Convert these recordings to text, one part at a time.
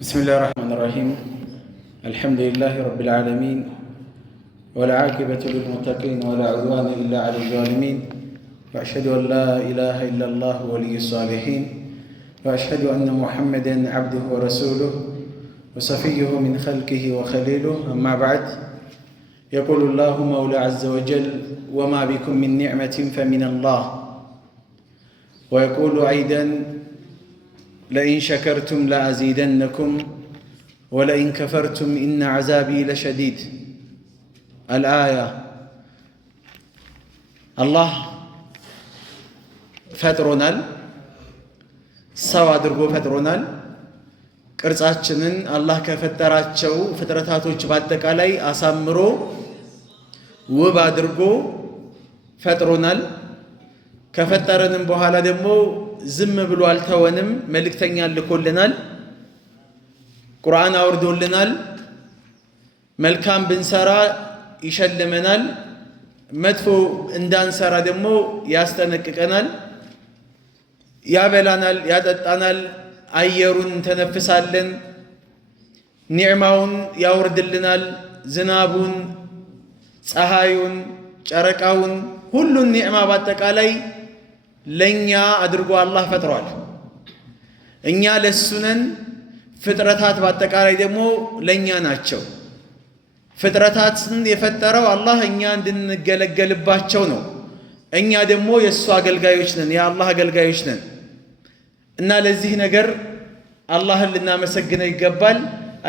بسم الله الرحمن الرحيم. الحمد لله رب العالمين، والعاقبة للمتقين ولا عدوان إلا على الظالمين، وأشهد أن لا إله إلا الله ولي الصالحين، وأشهد أن محمدا عبده ورسوله وصفيه من خلقه وخليله. أما بعد، يقول الله مولى عز وجل: وما بكم من نعمة فمن الله. ويقول أيضا: لئن شكرتم لأزيدنكم ولئن كفرتم إن عذابي لشديد። الآية الله ፈጥሮናል፣ ሰው አድርጎ ፈጥሮናል። ቅርጻችንን አላህ ከፈጠራቸው ፍጥረታቶች በአጠቃላይ አሳምሮ ውብ አድርጎ ፈጥሮናል። ከፈጠረንም በኋላ ደግሞ ዝም ብሎ አልተወንም። መልእክተኛ ልኮልናል፣ ቁርአን አውርዶልናል። መልካም ብንሰራ ይሸልመናል፣ መጥፎ እንዳንሰራ ደግሞ ያስጠነቅቀናል። ያበላናል፣ ያጠጣናል፣ አየሩን ተነፍሳለን፣ ኒዕማውን ያወርድልናል። ዝናቡን፣ ፀሐዩን፣ ጨረቃውን፣ ሁሉን ኒዕማ በአጠቃላይ ለኛ አድርጎ አላህ ፈጥሯል። እኛ ለሱ ነን፣ ፍጥረታት በአጠቃላይ ደግሞ ለኛ ናቸው። ፍጥረታትን የፈጠረው አላህ እኛ እንድንገለገልባቸው ነው። እኛ ደግሞ የእሱ አገልጋዮች ነን፣ የአላህ አገልጋዮች ነን እና ለዚህ ነገር አላህን ልናመሰግነው ይገባል።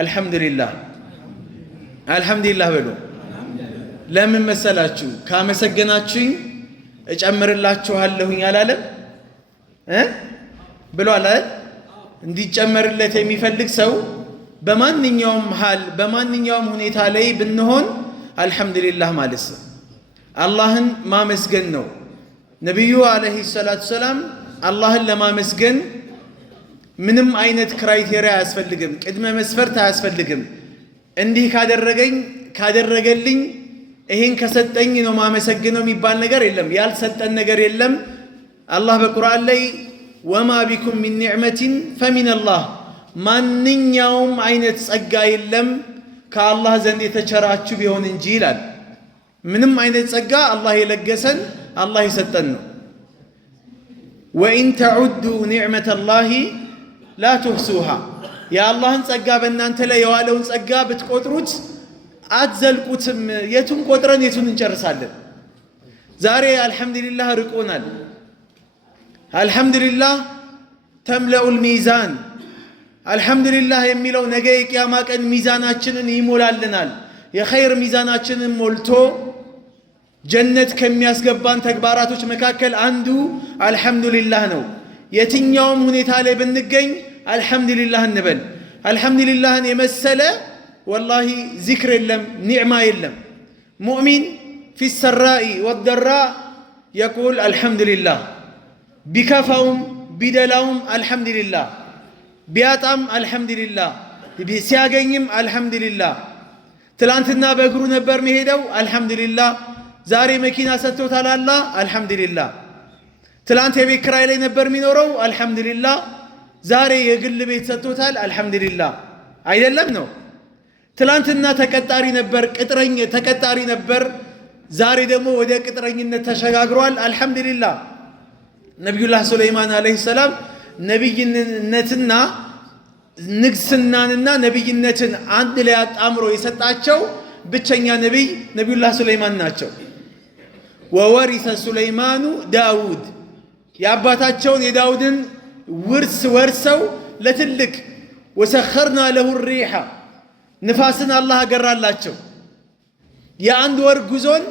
አልሐምዱሊላህ አልሐምዱሊላህ በሉ። ለምን መሰላችሁ? ካመሰገናችሁኝ እጨምርላችኋለሁኝ አላለም ብሏል አይደል? እንዲጨመርለት የሚፈልግ ሰው በማንኛውም ሐል በማንኛውም ሁኔታ ላይ ብንሆን አልሐምዱሊላህ ማለት ነው። አላህን ማመስገን ነው። ነቢዩ አለይሂ ሰላቱ ሰላም አላህን ለማመስገን ምንም አይነት ክራይቴሪያ አያስፈልግም፣ ቅድመ መስፈርት አያስፈልግም። እንዲህ ካደረገልኝ ይሄን ከሰጠኝ ነው ማመሰግነው የሚባል ነገር የለም። ያልሰጠን ነገር የለም። አላህ በቁርአን ላይ ወማ ቢኩም ሚን ኒዕመቲን ፈሚነላህ፣ ማንኛውም አይነት ጸጋ የለም ከአላህ ዘንድ የተቸራችሁ ቢሆን እንጂ ይላል። ምንም አይነት ጸጋ አላህ የለገሰን አላህ የሰጠን ነው። ወኢን ተዑዱ ኒዕመተላሂ ላ ቱሕሱሃ፣ የአላህን ጸጋ በእናንተ ላይ የዋለውን ጸጋ ብትቆጥሩት አትዘልቁትም። የቱን ቆጥረን የቱን እንጨርሳለን? ዛሬ አልሐምዱሊላህ ርቆናል። አልሐምዱሊላህ ተምለኡል ሚዛን። አልሐምዱሊላህ የሚለው ነገ የቂያማ ቀን ሚዛናችንን ይሞላልናል። የኸይር ሚዛናችንን ሞልቶ ጀነት ከሚያስገባን ተግባራቶች መካከል አንዱ አልሐምዱሊላህ ነው። የትኛውም ሁኔታ ላይ ብንገኝ አልሐምዱሊላህ እንበል። አልሐምዱሊላህን የመሰለ ወላሂ ዚክር የለም፣ ኒዕማ የለም። ሙእሚን ፊ ሰራኢ ወደራ የቁል አልሐምዱሊላህ፣ ቢከፋውም ቢደላውም አልሐምዱሊላህ፣ ቢያጣም አልሐምዱሊላህ፣ ሲያገኝም አልሐምዱሊላህ። ትላንትና በእግሩ ነበር መሄደው፣ አልሐምዱሊላህ። ዛሬ መኪና ሰጥቶታል አላህ፣ አልሐምዱሊላህ። ትላንት የቤት ኪራይ ላይ ነበር የሚኖረው፣ አልሐምዱሊላህ። ዛሬ የግል ቤት ሰጥቶታል፣ አልሐምዱሊላህ። አይደለም ነው? ትላንትና ተቀጣሪ ነበር፣ ዛሬ ደግሞ ወደ ቅጥረኝነት ተሸጋግሯል፣ አልሐምዱሊላህ። ነቢዩላህ ሱለይማን አለይሂ ሰላም ነቢይነትና ንግስናንና ነቢይነትን አንድ ላይ አጣምሮ የሰጣቸው ብቸኛ ነቢይ ነቢዩላህ ሱለይማን ናቸው። ወወሪሰ ሱለይማኑ ዳውድ፣ የአባታቸውን የዳውድን ውርስ ወርሰው ለትልቅ ወሰኸርና ለሁ ሪሓ፣ ንፋስን አላህ አገራላቸው። የአንድ ወር ጉዞን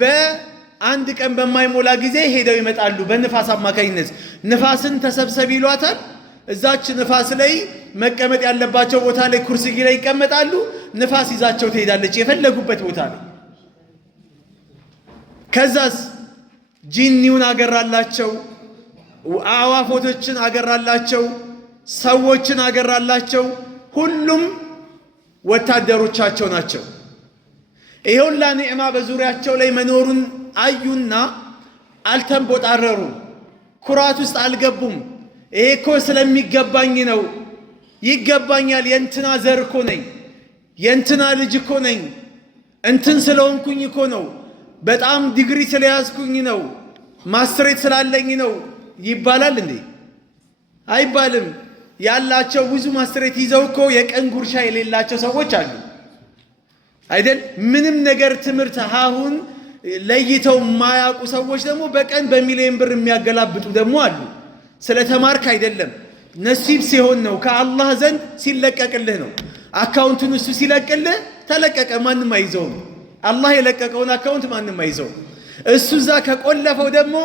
በአንድ ቀን በማይሞላ ጊዜ ሄደው ይመጣሉ። በንፋስ አማካኝነት ንፋስን ተሰብሰብ ይሏታል። እዛች ንፋስ ላይ መቀመጥ ያለባቸው ቦታ ላይ ኩርሲይ ላይ ይቀመጣሉ። ንፋስ ይዛቸው ትሄዳለች የፈለጉበት ቦታ ላይ። ከዛስ ጂኒውን አገራላቸው፣ አዕዋፎቶችን አገራላቸው፣ ሰዎችን አገራላቸው። ሁሉም ወታደሮቻቸው ናቸው። ይሄ ሁላ ኒዕማ በዙሪያቸው ላይ መኖሩን አዩና አልተንቦጣረሩም፣ ኩራት ውስጥ አልገቡም። ይሄ እኮ ስለሚገባኝ ነው፣ ይገባኛል የእንትና ዘር እኮ ነኝ የእንትና ልጅ እኮ ነኝ እንትን ስለሆንኩኝ እኮ ነው በጣም ዲግሪ ስለያዝኩኝ ነው ማስትሬት ስላለኝ ነው ይባላል እንዴ? አይባልም። ያላቸው ብዙ ማስትሬት ይዘው እኮ የቀን ጉርሻ የሌላቸው ሰዎች አሉ አይደል? ምንም ነገር ትምህርት አሁን ለይተው የማያውቁ ሰዎች ደግሞ በቀን በሚሊዮን ብር የሚያገላብጡ ደግሞ አሉ። ስለተማርክ አይደለም ነሲብ ሲሆን ነው ከአላህ ዘንድ ሲለቀቅልህ ነው። አካውንቱን እሱ ሲለቅልህ ተለቀቀ፣ ማንም አይዘውም። አላህ የለቀቀውን አካውንት ማንም አይዘውም። እሱ እዛ ከቆለፈው ደግሞ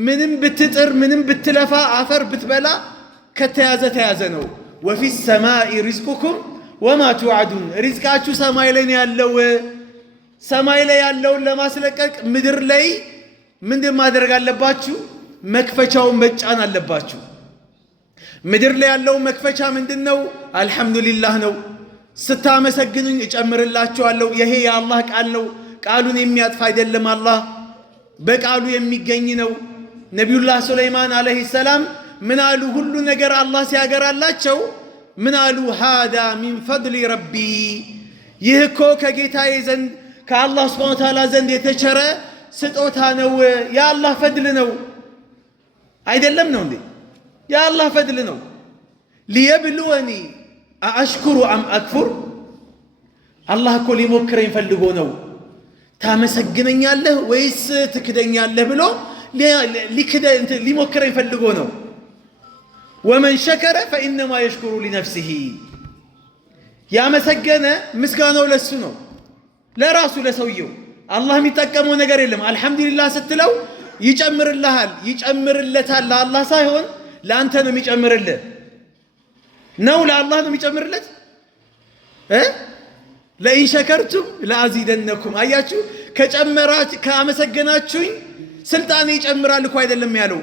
ምንም ብትጥር ምንም ብትለፋ አፈር ብትበላ ከተያዘ ተያዘ ነው። ወፊ ሰማኢ ሪዝቁኩም ወማ ቱዓዱን፣ ሪዝቃችሁ ሰማይ ላይ ያለው። ሰማይ ላይ ያለውን ለማስለቀቅ ምድር ላይ ምንድን ማድረግ አለባችሁ? መክፈቻውን መጫን አለባችሁ። ምድር ላይ ያለው መክፈቻ ምንድነው? አልሐምዱሊላህ ነው። ስታመሰግኑኝ እጨምርላችኋለሁ። ይሄ የአላህ ቃል ነው። ቃሉን የሚያጥፍ አይደለም። አላህ በቃሉ የሚገኝ ነው። ነቢዩላህ ሱለይማን አለይሂ ሰላም ምን አሉ? ሁሉ ነገር አላህ ሲያገራላቸው ምን አሉ? ሃዳ ሚን ፈድሊ ረቢ፣ ይህ እኮ ከጌታዬ ዘንድ ከአላህ ሱብሓነሁ ወተዓላ ዘንድ የተቸረ ስጦታ ነው። የአላህ ፈድል ነው አይደለም ነው እንዴ? የአላህ ፈድል ነው። ሊየብሉወኒ አሽኩሩ አም አክፉር፣ አላህ እኮ ሊሞክረኝ ፈልጎ ነው። ታመሰግነኛለህ ወይስ ትክደኛለህ ብሎ ሊሞክረኝ ፈልጎ ነው። ወመን ሸከረ ፈኢነማ የሽኩሩ ሊነፍሲሂ፣ ያመሰገነ ምስጋናው ለሱ ነው፣ ለራሱ ለሰውየው። አላህ የሚጠቀመው ነገር የለም። አልሐምዱሊላህ ስትለው ይጨምርልሃል፣ ይጨምርለታል። ለአላህ ሳይሆን ለአንተ ነው የሚጨምርልህ። ነው ለአላህ ነው የሚጨምርለት። ለኢን ሸከርቱም ለአዚደነኩም። አያችሁ፣ ከአመሰገናችሁኝ ስልጣኔ ይጨምራል እኮ አይደለም ያለው፣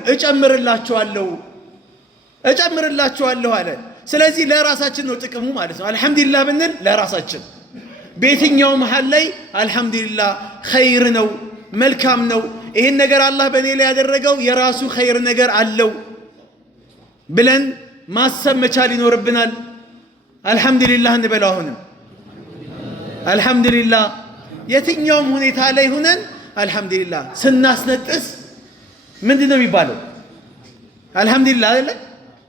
እጨምርላችኋለሁ አለ። ስለዚህ ለራሳችን ነው ጥቅሙ ማለት ነው። አልሐምዱሊላህ ብንል ለራሳችን፣ በየትኛው መሃል ላይ አልሐምዱሊላህ ኸይር ነው፣ መልካም ነው፣ ይህን ነገር አላህ በእኔ ላይ ያደረገው የራሱ ኸይር ነገር አለው ብለን ማሰብ መቻል ይኖርብናል። አልሐምዱሊላህ እንበለው። አሁንም አልሐምዱሊላህ፣ የትኛውም ሁኔታ ላይ ሁነን አልሐምዱሊላህ። ስናስነጥስ ምንድን ነው የሚባለው? አልሐምዱሊላህ አይደለ?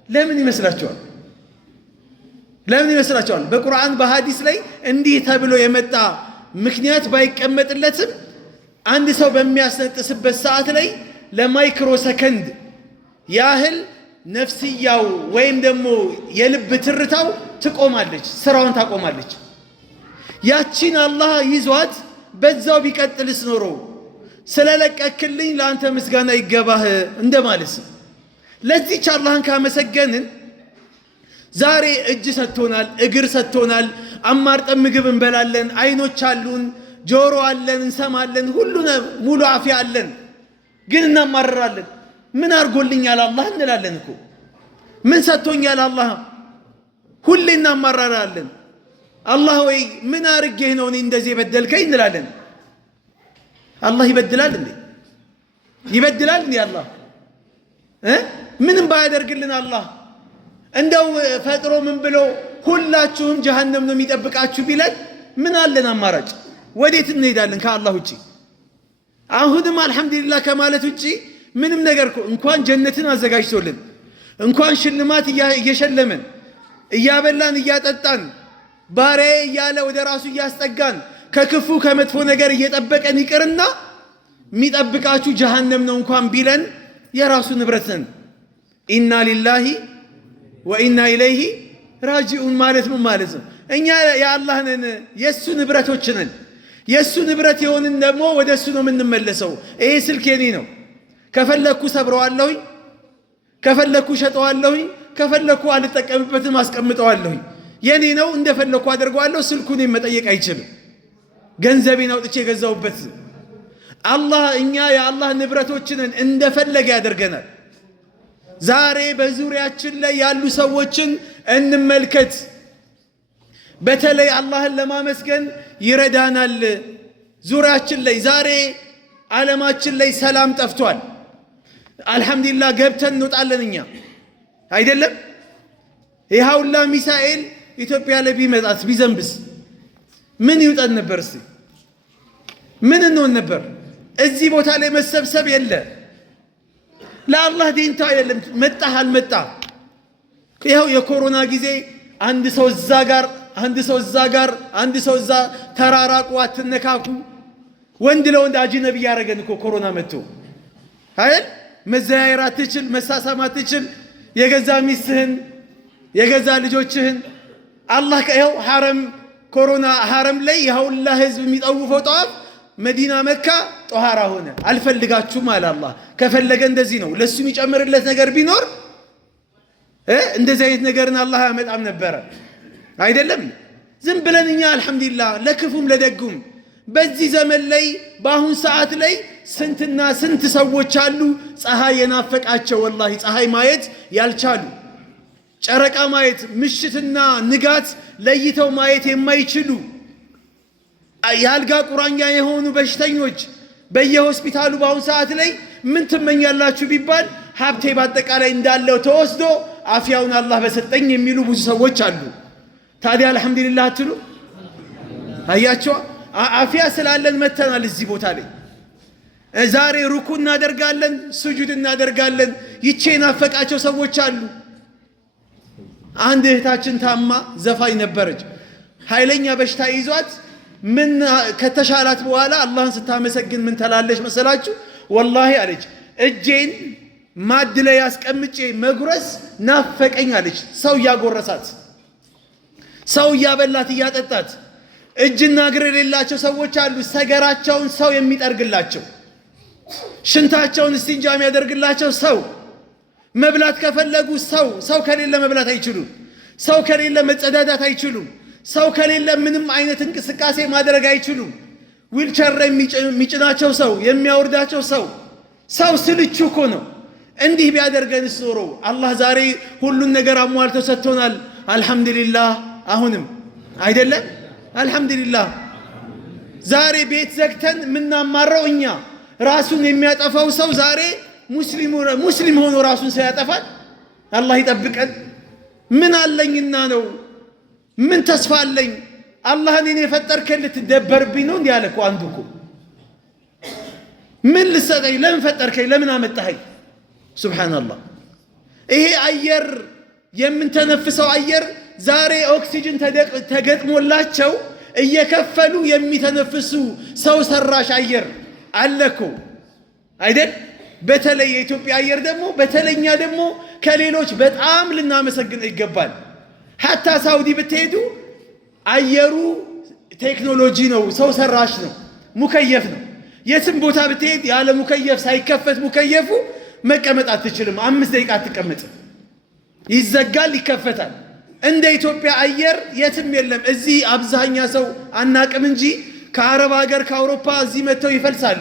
ለምን ይመስላችኋል? በቁርአን በሐዲስ ላይ እንዲህ ተብሎ የመጣ ምክንያት ባይቀመጥለትም አንድ ሰው በሚያስነጥስበት ሰዓት ላይ ለማይክሮ ሰከንድ ያህል ነፍስያው ወይም ደግሞ የልብ ትርታው ትቆማለች፣ ስራውን ታቆማለች። ያቺን አላህ ይዟት በዛው ቢቀጥልስ ኖሮ ስለለቀክልኝ ለአንተ ምስጋና ይገባህ እንደማለት። ለዚህች አላህን ካመሰገንን ዛሬ እጅ ሰጥቶናል፣ እግር ሰጥቶናል፣ አማርጠን ምግብ እንበላለን፣ አይኖች አሉን፣ ጆሮ አለን፣ እንሰማለን፣ ሁሉ ሙሉ አፊያ አለን። ግን እናማርራለን። ምን አርጎልኛል አላህ እንላለን እኮ። ምን ሰጥቶኛል አላህ? ሁሌ እናማራራለን። አላህ ወይ ምን አርጌህ ነው እኔ እንደዚህ የበደልከኝ እንላለን። አላህ ይበድላል እንዴ? ይበድላል እንዴ አላህ? ምንም ባያደርግልን አላህ እንደው ፈጥሮ ምን ብሎ ሁላችሁም ጀሃነም ነው የሚጠብቃችሁ ቢለን ምን አለን አማራጭ? ወዴት እንሄዳለን ከአላህ ውጪ? አሁንም አልሐምዱሊላህ ከማለት ውጪ ምንም ነገር እኮ እንኳን ጀነትን አዘጋጅቶልን እንኳን ሽልማት እየሸለመን እያበላን እያጠጣን ባሪያዬ እያለ ወደ ራሱ እያስጠጋን ከክፉ ከመጥፎ ነገር እየጠበቀን ይቅርና የሚጠብቃችሁ ጀሃነም ነው እንኳን ቢለን የራሱ ንብረት ነን። ኢና ሊላሂ ወኢና ኢለይሂ ራጂኡን ማለት ምን ማለት ነው? እኛ የአላህ ነን፣ የእሱ ንብረቶች ነን። የእሱ ንብረት የሆንን ደግሞ ወደ እሱ ነው የምንመለሰው። ይሄ ስልክ የኔ ነው፣ ከፈለኩ ሰብረዋለሁኝ፣ ከፈለኩ ሸጠዋለሁኝ፣ ከፈለኩ አልጠቀምበትም አስቀምጠዋለሁኝ። የኔ ነው፣ እንደፈለኩ አደርገዋለሁ። ስልኩን መጠየቅ አይችልም። ገንዘቤን አውጥቼ የገዛውበት አላህ። እኛ የአላህ ንብረቶች ነን፣ እንደፈለገ ያደርገናል። ዛሬ በዙሪያችን ላይ ያሉ ሰዎችን እንመልከት። በተለይ አላህን ለማመስገን ይረዳናል። ዙሪያችን ላይ ዛሬ ዓለማችን ላይ ሰላም ጠፍቷል። አልሐምዱሊላህ ገብተን እንወጣለን እኛ አይደለም። ይሃውላ ሚሳኤል ኢትዮጵያ ላይ ቢመጣስ ቢዘንብስ ምን ይውጠን ነበር? እስቲ ምን እንሆን ነበር? እዚህ ቦታ ላይ መሰብሰብ የለ። ለአላህ ዴንታ የለም። መጣህ አልመጣ ይኸው የኮሮና ጊዜ አንድ ሰው እዛ ጋር፣ አንድ ሰው እዛ ጋር፣ አንድ ሰው እዛ፣ ተራራቁ፣ አትነካኩ። ወንድ ለወንድ አጅነቢ ያደረገን እኮ ኮሮና መጥቶ አይደል? መዘያየር አትችል፣ መሳሳም አትችል። የገዛ ሚስትህን የገዛ ልጆችህን አላህ ይኸው ሐረም ኮሮና ሐረም ላይ ይኸውላ ህዝብ የሚጠውፈው ጠዋፍ መዲና መካ ጦሃራ ሆነ። አልፈልጋችሁም አለ አላህ። ከፈለገ እንደዚህ ነው። ለሱ የሚጨምርለት ነገር ቢኖር እንደዚህ አይነት ነገርን አላህ ያመጣም ነበረ አይደለም። ዝም ብለን እኛ አልሐምዱሊላህ ለክፉም ለደጉም በዚህ ዘመን ላይ በአሁን ሰዓት ላይ ስንትና ስንት ሰዎች አሉ ፀሐይ የናፈቃቸው ወላሂ ፀሐይ ማየት ያልቻሉ፣ ጨረቃ ማየት ምሽትና ንጋት ለይተው ማየት የማይችሉ የአልጋ ቁራኛ የሆኑ በሽተኞች በየሆስፒታሉ በአሁን ሰዓት ላይ ምን ትመኛላችሁ ቢባል ሀብቴ በአጠቃላይ እንዳለው ተወስዶ አፍያውን አላህ በሰጠኝ የሚሉ ብዙ ሰዎች አሉ። ታዲያ አልሐምዱሊላህ አትሉ? አያቸው አፍያ ስላለን መተናል እዚህ ቦታ ላይ ዛሬ ሩኩ እናደርጋለን፣ ስጁድ እናደርጋለን። ይቼ ናፈቃቸው ሰዎች አሉ። አንድ እህታችን ታማ ዘፋኝ ነበረች። ኃይለኛ በሽታ ይዟት ምን ከተሻላት በኋላ አላህን ስታመሰግን ምን ተላለች መሰላችሁ? ወላሂ አለች እጄን ማድ ላይ ያስቀምጬ መጉረስ ናፈቀኝ አለች። ሰው እያጎረሳት፣ ሰው እያበላት እያጠጣት። እጅና እግር የሌላቸው ሰዎች አሉ ሰገራቸውን ሰው የሚጠርግላቸው፣ ሽንታቸውን እስቲንጃ የሚያደርግላቸው ሰው። መብላት ከፈለጉ ሰው ከሌለ መብላት አይችሉም። ሰው ከሌለ መጸዳዳት አይችሉም። ሰው ከሌለ ምንም አይነት እንቅስቃሴ ማድረግ አይችሉም። ዊልቸር የሚጭናቸው ሰው፣ የሚያወርዳቸው ሰው ስልቹ እኮ ነው። እንዲህ ቢያደርገንስ ኖሮ አላህ ዛሬ ሁሉን ነገር አሟልቶ ሰጥቶናል። አልሐምዱሊላህ። አሁንም አይደለም አልሐምዱሊላህ። ዛሬ ቤት ዘግተን የምናማረው እኛ፣ ራሱን የሚያጠፋው ሰው ዛሬ ሙስሊም ሆኖ ራሱን ሰው ያጠፋል። አላህ ይጠብቀን። ምን አለኝና ነው? ምን ተስፋ አለኝ? አላህን እኔ የፈጠርከኝ ልትደበርብኝ ነው እንዲህ አለ እኮ አንዱ እኮ። ምን ልሰጠኝ? ለምን ፈጠርከኝ? ለምን አመጣኸኝ? ሱብሓነላህ። ይሄ አየር የምንተነፍሰው አየር ዛሬ ኦክሲጅን ተገጥሞላቸው እየከፈሉ የሚተነፍሱ ሰው ሰራሽ አየር አለ እኮ አይደል? በተለይ የኢትዮጵያ አየር ደግሞ በተለኛ ደግሞ ከሌሎች በጣም ልናመሰግነው ይገባል። ሐታ ሳውዲ ብትሄዱ አየሩ ቴክኖሎጂ ነው፣ ሰው ሰራሽ ነው፣ ሙከየፍ ነው። የትም ቦታ ብትሄድ ያለ ሙከየፍ ሳይከፈት ሙከየፉ መቀመጥ አትችልም። 5 ደቂቃ አትቀመጥም። ይዘጋል፣ ይከፈታል። እንደ ኢትዮጵያ አየር የትም የለም። እዚህ አብዛኛ ሰው አናቅም እንጂ ከአረብ ሀገር ከአውሮፓ እዚህ መጥተው ይፈልሳሉ።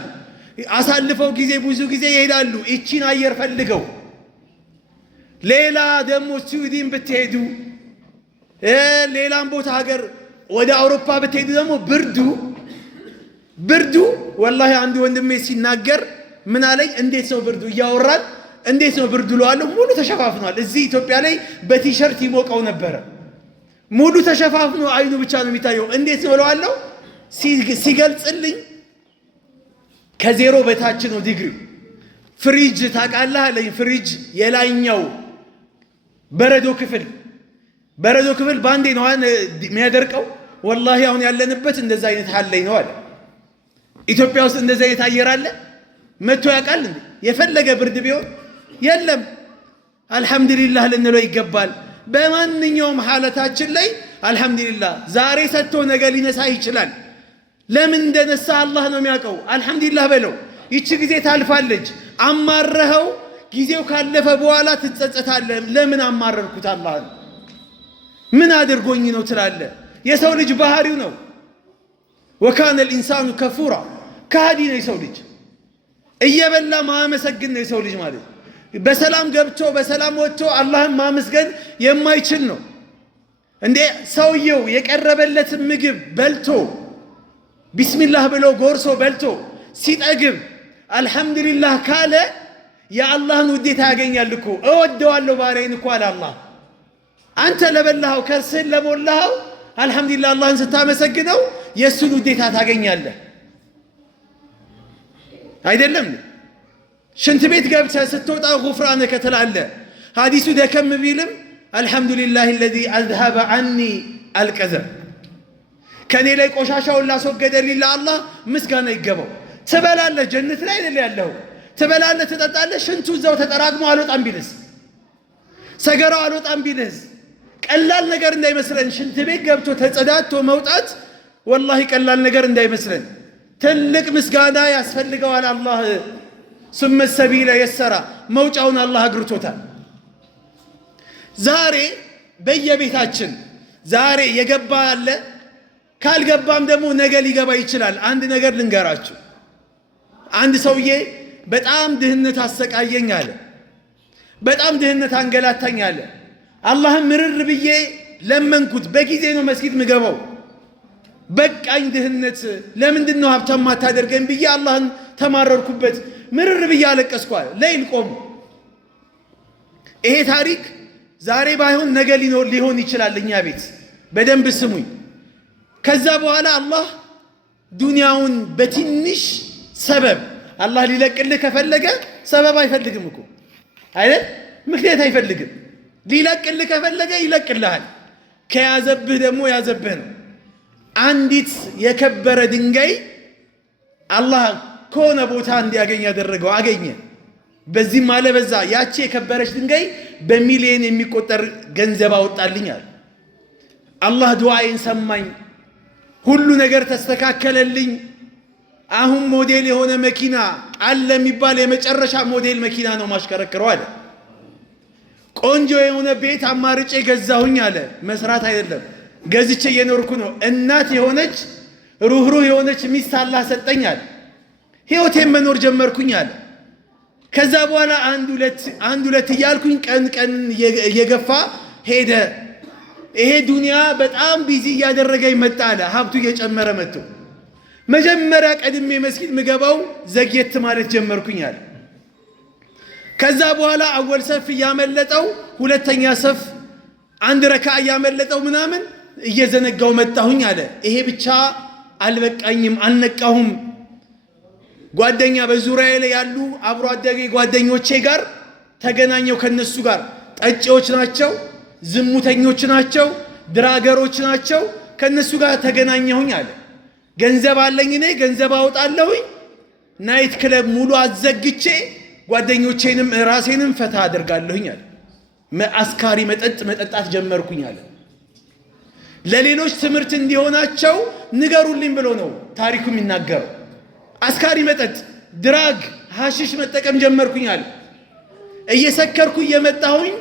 አሳልፈው ጊዜ ብዙ ጊዜ ይሄዳሉ እቺን አየር ፈልገው። ሌላ ደግሞ ስዊድን ብትሄዱ ሌላም ቦታ ሀገር ወደ አውሮፓ ብትሄዱ ደግሞ ብርዱ ወላሂ አንድ ወንድሜ ሲናገር ምን አለኝ፣ እንዴት ነው ብርዱ እያወራን እንዴት ነው ብርዱ ለዋለሁ። ሙሉ ተሸፋፍኗል። እዚህ ኢትዮጵያ ላይ በቲሸርት ይሞቀው ነበረ። ሙሉ ተሸፋፍኖ አይኑ ብቻ ነው የሚታየው። እንዴት ነው ለዋለሁ። ሲገልጽልኝ ከዜሮ በታች ነው ዲግሪው። ፍሪጅ ታውቃለህ አለኝ። ፍሪጅ የላይኛው በረዶ ክፍል ባንዴ ነው የሚያደርቀው። ወላሂ አሁን ያለንበት እንደዛ አይነት ሀለኝ ነው አለ። ኢትዮጵያ ውስጥ እንደዛ አይነት አየር አለ መጥቶ ያውቃል እንዴ? የፈለገ ብርድ ቢሆን የለም። አልሐምዱሊላህ ልንለው ይገባል። በማንኛውም ሐለታችን ላይ አልሐምዱሊላህ። ዛሬ ሰጥቶ ነገ ሊነሳ ይችላል። ለምን እንደነሳ አላህ ነው የሚያውቀው። አልሐምዱሊላህ በለው። ይቺ ጊዜ ታልፋለች። አማረኸው ጊዜው ካለፈ በኋላ ትጸጸታለህ። ለምን አማረርኩት አላህን? ምን አድርጎኝ ነው ትላለህ። የሰው ልጅ ባህሪው ነው። ወካነ ልኢንሳኑ ከፉራ፣ ከሃዲ ነው የሰው ልጅ። እየበላ ማመሰግን ነው የሰው ልጅ ማለት። በሰላም ገብቶ በሰላም ወጥቶ አላህን ማመስገን የማይችል ነው እንዴ? ሰውየው የቀረበለትን ምግብ በልቶ ቢስሚላህ ብሎ ጎርሶ በልቶ ሲጠግብ አልሐምዱሊላህ ካለ የአላህን ውዴታ ያገኛል እኮ። እወደዋለሁ ባሪያዬን እኮ አለ አላህ። አንተ ለበላኸው ከርስህን ለሞላኸው አልሐምዱሊላህ አላህን ስታመሰግነው የእሱን ውዴታ ታገኛለህ አይደለም? ሽንት ቤት ገብተህ ስትወጣ ጉፍራነከ ትላለህ። ሐዲሱ ደከም ቢልም አልሐምዱሊላህ አለዚ አዝሀበ ዐኒ አልቀዘም፣ ከኔ ላይ ቆሻሻውን ላስወገደልኝ ለአላህ ምስጋና ይገባው። ትበላለህ፣ ጀነት ላይ አይደል ያለው? ትበላለህ፣ ትጠጣለህ፣ ሽንቱ እዛው ተጠራቅሞ አልወጣም ቢልስ፣ ሰገራው አልወጣም ቢልስ፣ ቀላል ነገር እንዳይመስለን። ሽንት ቤት ገብቶ ተጸዳድቶ መውጣት ወላሂ ቀላል ነገር እንዳይመስለን። ትልቅ ምስጋና ያስፈልገዋል። አላህ ሱመ ሰቢለ የሰራ፣ መውጫውን አላህ አግርቶታል። ዛሬ በየቤታችን ዛሬ የገባ አለ፣ ካልገባም ደግሞ ነገ ሊገባ ይችላል። አንድ ነገር ልንገራችሁ። አንድ ሰውዬ በጣም ድህነት አሰቃየኝ አለ። በጣም ድህነት አንገላታኝ አለ። አላህን ምርር ብዬ ለመንኩት። በጊዜ ነው መስጊድ ምገባው። በቃኝ ድህነት፣ ለምንድን ነው ሀብታም ማታደርገኝ ብዬ አላህን ተማረርኩበት። ምርር ብዬ አለቀስኳል። ለይል ቆሙ። ይሄ ታሪክ ዛሬ ባይሆን ነገ ሊሆን ይችላል እኛ ቤት። በደንብ ስሙኝ። ከዛ በኋላ አላህ ዱንያውን በትንሽ ሰበብ አላህ ሊለቅልህ ከፈለገ ሰበብ አይፈልግም እኮ አይደል? ምክንያት አይፈልግም። ሊለቅልህ ከፈለገ ይለቅልሃል። ከያዘብህ ደግሞ ያዘብህ ነው። አንዲት የከበረ ድንጋይ አላህ ከሆነ ቦታ እንዲያገኝ ያደረገው አገኘ። በዚህም አለ በዛ ያቺ የከበረች ድንጋይ በሚሊዮን የሚቆጠር ገንዘብ አወጣልኛል። አላህ ዱዓዬን ሰማኝ። ሁሉ ነገር ተስተካከለልኝ። አሁን ሞዴል የሆነ መኪና አለ የሚባል የመጨረሻ ሞዴል መኪና ነው ማሽከረክረው አለ። ቆንጆ የሆነ ቤት አማርጬ ገዛሁኝ አለ። መስራት አይደለም ገዝቼ እየኖርኩ ነው። እናት የሆነች ሩህሩህ የሆነች ሚስት አላህ ሰጠኝ አለ። ህይወቴን መኖር ጀመርኩኝ አለ። ከዛ በኋላ አንድ ሁለት እያልኩኝ ቀን እየገፋ ሄደ። ይሄ ዱንያ በጣም ቢዚ እያደረገኝ መጣ አለ። ሀብቱ እየጨመረ መጥቶ መጀመሪያ ቀድሜ መስጊድ ምገባው ዘግየት ማለት ጀመርኩኝ አለ። ከዛ በኋላ አወል ሰፍ እያመለጠው ሁለተኛ ሰፍ አንድ ረካ እያመለጠው ምናምን እየዘነጋው መጣሁኝ አለ። ይሄ ብቻ አልበቃኝም፣ አልነቃሁም። ጓደኛ በዙሪያዬ ላይ ያሉ አብሮ አደጌ ጓደኞቼ ጋር ተገናኘው። ከነሱ ጋር ጠጪዎች ናቸው፣ ዝሙተኞች ናቸው፣ ድራገሮች ናቸው። ከነሱ ጋር ተገናኘሁኝ አለ። ገንዘብ አለኝ እኔ ገንዘብ አወጣለሁኝ። ናይት ክለብ ሙሉ አዘግቼ ጓደኞቼንም ራሴንም ፈታ አደርጋለሁኝ አለ። አስካሪ መጠጥ መጠጣት ጀመርኩኝ አለ። ለሌሎች ትምህርት እንዲሆናቸው ንገሩልኝ ብሎ ነው ታሪኩ የሚናገረው። አስካሪ መጠጥ፣ ድራግ፣ ሐሺሽ መጠቀም ጀመርኩኝ አለ። እየሰከርኩ እየመጣሁኝ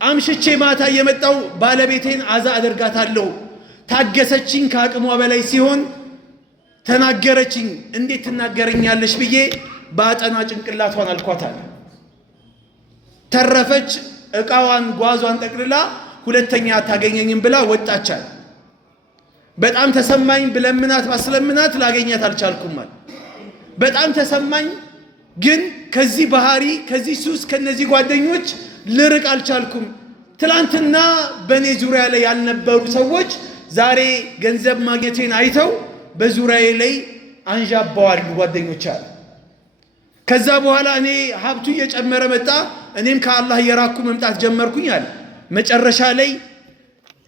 አምሽቼ ማታ እየመጣው ባለቤቴን አዛ አደርጋታለሁ። ታገሰችኝ። ከአቅሟ በላይ ሲሆን ተናገረችኝ። እንዴት ትናገረኛለሽ ብዬ በአጠና ጭንቅላቷን አልኳታል። ተረፈች። እቃዋን ጓዟን ጠቅልላ ሁለተኛ አታገኘኝም ብላ ወጣቻል። በጣም ተሰማኝ። ብለምናት ባስለምናት ላገኛት አልቻልኩማል። በጣም ተሰማኝ። ግን ከዚህ ባህሪ ከዚህ ሱስ ከነዚህ ጓደኞች ልርቅ አልቻልኩም። ትላንትና በእኔ ዙሪያ ላይ ያልነበሩ ሰዎች ዛሬ ገንዘብ ማግኘቴን አይተው በዙሪያዬ ላይ አንዣባዋል ጓደኞች አለ። ከዛ በኋላ እኔ ሀብቱ እየጨመረ መጣ። እኔም ከአላህ እየራኩ መምጣት ጀመርኩኝ አለ። መጨረሻ ላይ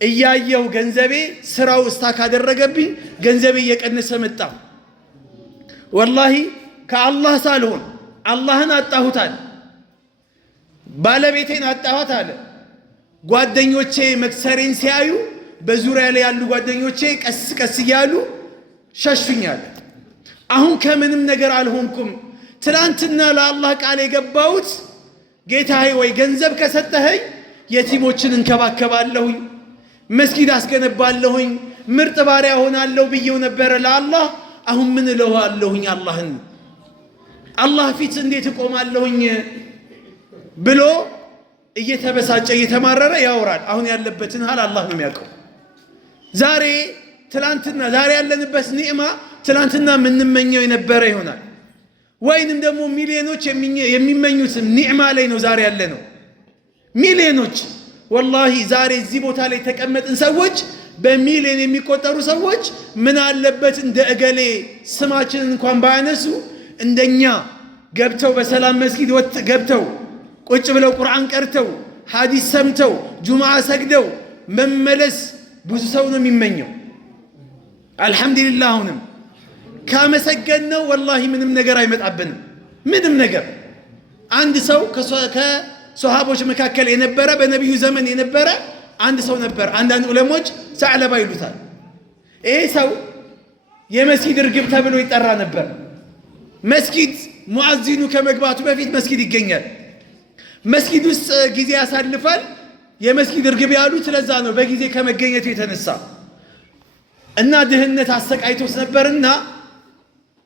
እያየው ገንዘቤ ስራው እስታክ አደረገብኝ። ገንዘቤ እየቀነሰ መጣ። ወላሂ ከአላህ ሳልሆን አላህን አጣሁት አለ። ባለቤቴን አጣኋት አለ። ጓደኞቼ መክሰሬን ሲያዩ በዙሪያ ላይ ያሉ ጓደኞቼ ቀስ ቀስ እያሉ ሸሹኛል። አሁን ከምንም ነገር አልሆንኩም። ትላንትና ለአላህ ቃል የገባሁት ጌታዬ ወይ ገንዘብ ከሰጠኸኝ የቲሞችን እንከባከባለሁኝ፣ መስጊድ አስገነባለሁኝ፣ ምርጥ ባሪያ ሆናለሁ ብዬው ነበረ ለአላህ። አሁን ምን እለዋለሁኝ አላህን? አላህ ፊት እንዴት እቆማለሁኝ ብሎ እየተበሳጨ እየተማረረ ያወራል። አሁን ያለበትን ሀል አላህ ነው የሚያውቀው። ዛሬ ያለንበት ኒዕማ ትላንትና የምንመኘው የነበረ ይሆናል። ወይንም ደግሞ ሚሊዮኖች የሚመኙት ኒዕማ ላይ ነው ዛሬ ያለ ነው። ሚሊዮኖች ወላሂ ዛሬ እዚህ ቦታ ላይ ተቀመጥን ሰዎች በሚሊዮን የሚቆጠሩ ሰዎች ምን አለበት እንደ እገሌ ስማችንን እንኳን ባያነሱ እንደኛ ገብተው በሰላም መስጊድ ገብተው ቁጭ ብለው ቁርአን ቀርተው ሐዲስ ሰምተው ጁምዓ ሰግደው መመለስ ብዙ ሰው ነው የሚመኘው። አልሐምዱሊላህ አሁንም ካመሰገንነው ወላሂ ምንም ነገር አይመጣብንም። ምንም ነገር አንድ ሰው ከሶሃቦች መካከል የነበረ በነቢዩ ዘመን የነበረ አንድ ሰው ነበር። አንዳንድ ዑለሞች ሰዕለባ ይሉታል። ይሄ ሰው የመስጊድ እርግብ ተብሎ ይጠራ ነበር። መስጊድ ሙአዚኑ ከመግባቱ በፊት መስጊድ ይገኛል። መስጊድ ውስጥ ጊዜ ያሳልፋል። የመስጊድ እርግብ ያሉት ለዛ ነው፣ በጊዜ ከመገኘቱ የተነሳ እና ድህነት አሰቃይቶት ነበርና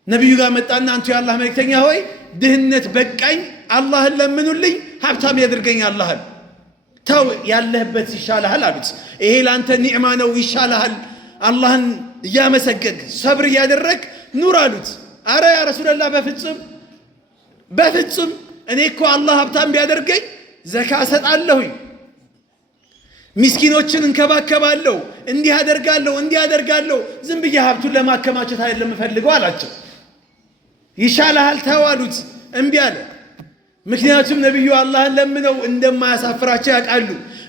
ነቢዩ ጋር መጣና አንቱ የአላህ መልእክተኛ ሆይ ድህነት በቃኝ፣ አላህን ለምኑልኝ፣ ሀብታም ያድርገኝ አላህን። ተው ያለህበት ይሻልሃል አሉት። ይሄ ላንተ ኒዕማ ነው ይሻልሃል፣ አላህን እያመሰገግ ሰብር እያደረግ ኑር አሉት። አረ ያ ረሱላላህ በፍጹም እኔ እኮ አላህ ሀብታም ቢያደርገኝ ዘካ እሰጣለሁኝ፣ ሚስኪኖችን እንከባከባለሁ፣ እንዲህ አደርጋለሁ፣ ዝም ብዬ ሀብቱን ለማከማቸት አይደለም የምፈልገው አላቸው። ይሻልሃል ተው አሉት። እምቢ አለ። ምክንያቱም ነቢዩ አላህን ለምነው እንደማያሳፍራቸው ያውቃሉ።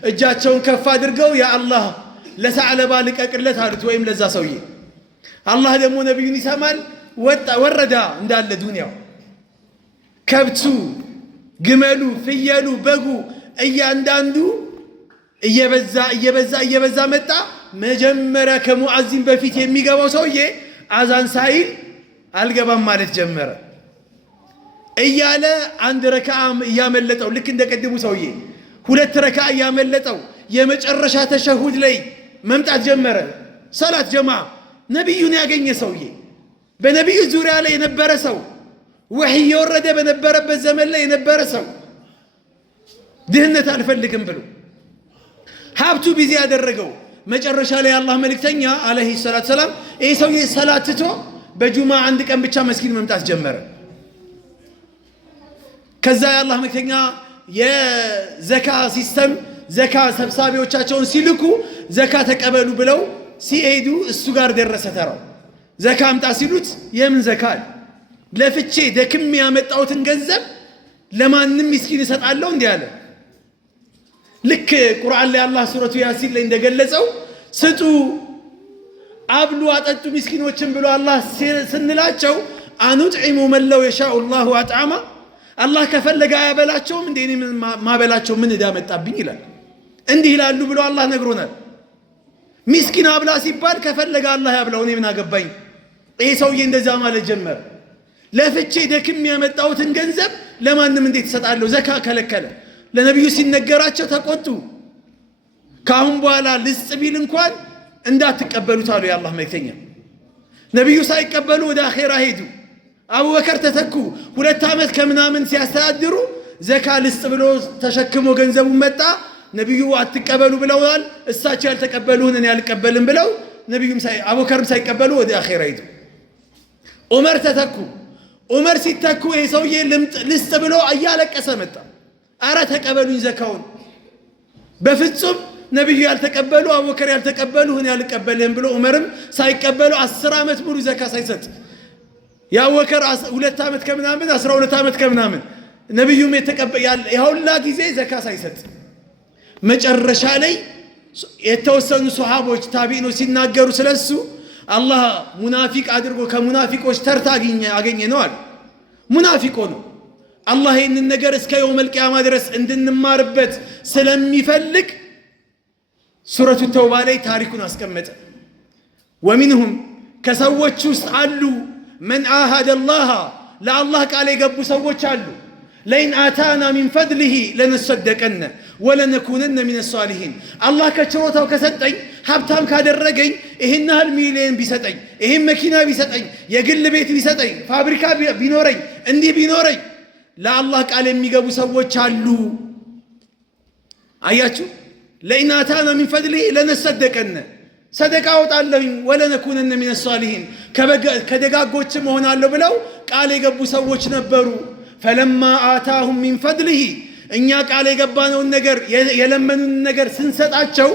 እጃቸውን ከፍ አድርገው ያ አላህ ለሰዕለባ ልቀቅለት አሉት፣ ወይም ለዛ ሰውዬ። አላህ ደግሞ ነቢዩን ይሰማል። ወረዳ እንዳለ ዱንያው ከብቱ፣ ግመሉ፣ ፍየሉ፣ በጉ እያንዳንዱ እየበዛ መጣ። መጀመሪያ ከሙዓዚን በፊት የሚገባው ሰውዬ አዛን ሳይል አልገባም ማለት ጀመረ እያለ አንድ ረካዓ እያመለጠው ልክ እንደ ቀድሙ ሰውዬ 2 ረካዓ እያመለጠው የመጨረሻ ተሸሁድ ላይ መምጣት ጀመረ። ሰላት ጀማዓ ነቢዩን ያገኘ ሰውዬ፣ በነቢዩ ዙሪያ ላይ የነበረ ሰው፣ ወህይ የወረደ በነበረበት ዘመን ላይ የነበረ ሰው ድህነት አልፈልግም ብሎ ሀብቱ ቢዚ ያደረገው መጨረሻ ላይ አላህ መልእክተኛ አለይሂ ሰላቱ ሰላም ይሄ ሰውዬ ሰላት ትቶ በጁምዓ አንድ ቀን ብቻ መስጊድ መምጣት ጀመረ። ከዛ የአላህ መልእክተኛ የዘካ ሲስተም ዘካ ሰብሳቢዎቻቸውን ሲልኩ ዘካ ተቀበሉ ብለው ሲሄዱ እሱ ጋር ደረሰ ተራው። ዘካ አምጣ ሲሉት የምን ዘካ አለ? ለፍቼ ደክሜ ያመጣሁትን ገንዘብ ለማንም ምስኪን እሰጣለሁ እንዲህ አለ። ልክ ቁርአን ላይ አላህ ሱረቱ ያሲን ላይ እንደገለጸው ስጡ፣ አብሉ፣ አጠጡ ምስኪኖችን ብሎ አላህ ስንላቸው አኑጥዒሙ መለው የሻኡ ላሁ አጥዓማ፣ አላህ ከፈለገ አያበላቸውም እንዴ? እኔ ማበላቸው ምን ዕዳ መጣብኝ ይላል። እንዲህ ይላሉ ብሎ አላህ ነግሮናል። ምስኪን አብላ ሲባል ከፈለገ አላህ ያብላው፣ እኔ ምን አገባኝ? ይሄ ሰውዬ እንደዛ ማለት ጀመረ። ለፍቼ ደክም ያመጣሁትን ገንዘብ ለማንም እንዴት እሰጣለሁ? ዘካ ከለከለ። ለነቢዩ ሲነገራቸው ተቆጡ። ካሁን በኋላ ልስጥ ቢል እንኳን እንዳትቀበሉት አሉ የአላህ መልእክተኛ። ነቢዩ ሳይቀበሉ ወደ አኼራ ሄዱ። አቡበከር ተተኩ። 2 ዓመት ከምናምን ሲያስተዳድሩ ዘካ ልስጥ ብሎ ተሸክሞ ገንዘቡን መጣ። ነቢዩ አትቀበሉ ብለዋል። እሳቸው ያልተቀበሉን እኔ አልቀበልም ብለው አቡበከርም ሳይቀበሉ ወደ አኼራ ሄዱ። ዑመር ተተኩ። ዑመር ሲተኩ ይሄ ሰውዬ ልስጥ ብሎ እያለቀሰ መጣ። አረ ተቀበሉኝ ዘካውን። በፍጹም ነቢዩ ያልተቀበሉ አቡበከር ያልተቀበሉ እኔ አልቀበልህም ብሎ ዑመርም ሳይቀበሉ 10 ዓመት ሙሉ ዘካ ሳይሰጥ የአቡበከር 2 ዓመት ከምናምን 12 ዓመት ከምናምን ነቢዩም የሁላ ጊዜ ዘካ ሳይሰጥ መጨረሻ ላይ የተወሰኑ ሶሃቦች ታቢዒኖች ሲናገሩ ስለሱ አላህ ሙናፊቅ አድርጎ ከሙናፊቆች ተርታ አገኘ ነው አለ። ሙናፊቆ ነው። አላህ ይህንን ነገር እስከ የውመል ቂያማ ድረስ እንድንማርበት ስለሚፈልግ ሱረቱ ተውባ ላይ ታሪኩን አስቀመጠ። ወሚንሁም ከሰዎች ውስጥ አሉ መን አሃደ አላህ ለአላህ ቃል የገቡ ሰዎች አሉ። ለኢን አታና ሚን ፈድሊሂ ለነሰደቀነ ወለነኩነነ ሚነ ሷሊሂን። አላህ ከችሮታው ከሰጠኝ ሀብታም ካደረገኝ ይህን ያህል ሚሊዮን ቢሰጠኝ፣ ይህን መኪና ቢሰጠኝ፣ የግል ቤት ቢሰጠኝ፣ ፋብሪካ ቢኖረኝ፣ እንዲህ ቢኖረኝ ለአላህ ቃል የሚገቡ ሰዎች አሉ። አያችሁ፣ ለኢን አታና ሚን ፈድሊሂ ለነሰደቀነ ሰደቃ አወጣለሁኝ፣ ወለነኩነነ ሚነ ሷሊሂን ከደጋጎችም እሆናለሁ ብለው ቃል የገቡ ሰዎች ነበሩ። ፈለማ አታሁም ሚን ፈድሊሂ እኛ ቃል የገባነውን ነገር የለመኑን ነገር ስንሰጣቸው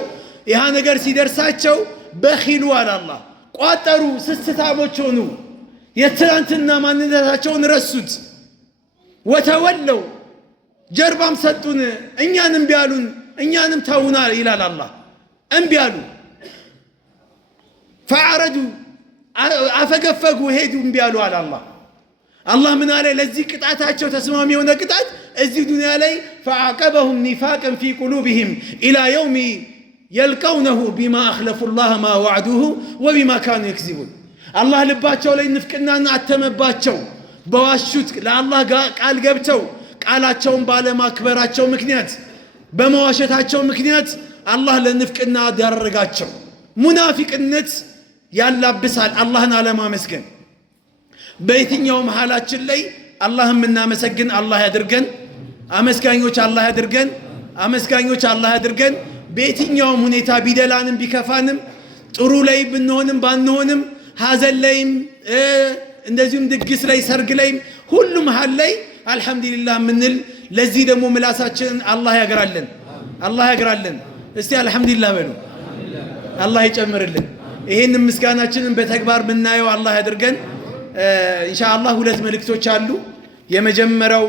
ያ ነገር ሲደርሳቸው በኺሉ አለ አላህ ቋጠሩ፣ ስስታሞች ሆኑ፣ የትላንትና ማንነታቸውን ረሱት። ወተወለው ጀርባም ሰጡን፣ እኛንም ቢያሉን እኛንም ተውና ይላል አላህ። እምቢ አሉ። ፈዐረዱ አፈገፈጉ፣ ሄዱ፣ እምቢ አሉ አለ አላህ። አላህ ምን አለ? ለዚህ ቅጣታቸው ተስማሚ የሆነ ቅጣት እዚህ ዱንያ ላይ ፈዐቀበሁም ኒፋቀን ፊ ቁሉብህም ኢላ የውሚ የልቀውነሁ ቢማ አኽለፉ ላህ ማ ወዐዱሁ ወቢማ ካኑ የክዚቡን። አላህ ልባቸው ላይ ንፍቅናን አተመባቸው። በዋሹት ለአላህ ቃል ገብተው ቃላቸውን ባለማክበራቸው ምክንያት በመዋሸታቸው ምክንያት አላህ ለንፍቅና አዳረጋቸው። ሙናፊቅነት ያላብሳል አላህን አለማመስገን። በየትኛውም ሐላችን ላይ አላህን የምናመሰግን አላህ ያድርገን። አመስጋኞች አላህ ያድርገን። አመስጋኞች አላህ ያድርገን። በየትኛውም ሁኔታ ቢደላንም ቢከፋንም ጥሩ ላይ ብንሆንም ባንሆንም ሐዘን ላይም እንደዚሁም ድግስ ላይ ሰርግ ላይም ሁሉም ሐል ላይ አልሐምዱሊላህ ምንል። ለዚህ ደግሞ ምላሳችንን አላህ ያግራልን፣ አላህ ያግራልን። እስቲ አልሐምዱሊላህ በሉ፣ አላህ ይጨምርልን። ይሄን ምስጋናችንን በተግባር ምናየው አላህ ያድርገን። ኢንሻአላህ ሁለት መልእክቶች አሉ። የመጀመሪያው